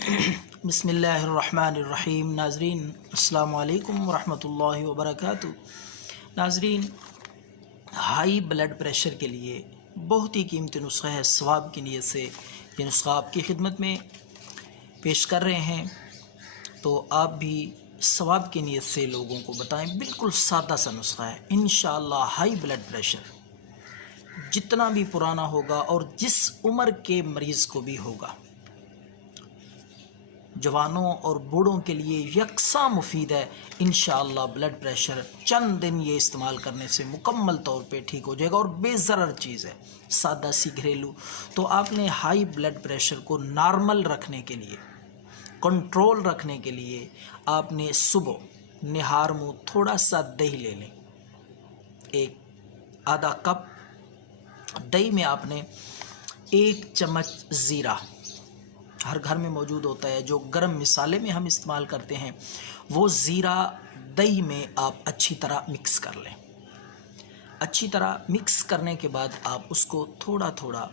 بسم اللہ الرحمن الرحیم۔ ناظرین السلام علیکم ورحمۃ اللہ وبرکاتہ۔ ناظرین، ہائی بلڈ پریشر کے لیے بہت ہی قیمتی نسخہ ہے، ثواب کی نیت سے یہ نسخہ آپ کی خدمت میں پیش کر رہے ہیں، تو آپ بھی ثواب کی نیت سے لوگوں کو بتائیں۔ بالکل سادہ سا نسخہ ہے، انشاءاللہ ہائی بلڈ پریشر جتنا بھی پرانا ہوگا اور جس عمر کے مریض کو بھی ہوگا، جوانوں اور بوڑھوں کے لیے یکساں مفید ہے۔ انشاءاللہ بلڈ پریشر چند دن یہ استعمال کرنے سے مکمل طور پہ ٹھیک ہو جائے گا، اور بے ضرر چیز ہے، سادہ سی گھریلو۔ تو آپ نے ہائی بلڈ پریشر کو نارمل رکھنے کے لیے، کنٹرول رکھنے کے لیے، آپ نے صبح نہار منہ تھوڑا سا دہی لے لیں، ایک آدھا کپ دہی میں آپ نے 1 چمچ زیرہ، ہر گھر میں موجود ہوتا ہے، جو گرم مسالے میں ہم استعمال کرتے ہیں، وہ زیرہ دہی میں آپ اچھی طرح مکس کر لیں۔ اچھی طرح مکس کرنے کے بعد آپ اس کو تھوڑا تھوڑا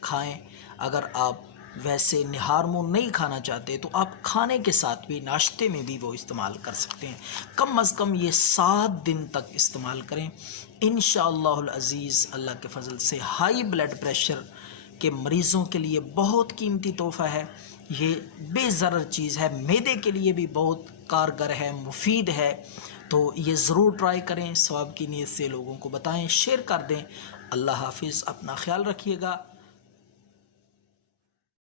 کھائیں۔ اگر آپ ویسے نہار منہ نہیں کھانا چاہتے تو آپ کھانے کے ساتھ بھی، ناشتے میں بھی وہ استعمال کر سکتے ہیں۔ کم از کم یہ 7 دن تک استعمال کریں۔ انشاءاللہ العزیز اللہ کے فضل سے ہائی بلڈ پریشر کے مریضوں کے لیے بہت قیمتی تحفہ ہے، یہ بے ضرر چیز ہے، معدے کے لیے بھی بہت کارگر ہے، مفید ہے۔ تو یہ ضرور ٹرائی کریں، ثواب کی نیت سے لوگوں کو بتائیں، شیئر کر دیں۔ اللہ حافظ، اپنا خیال رکھیے گا۔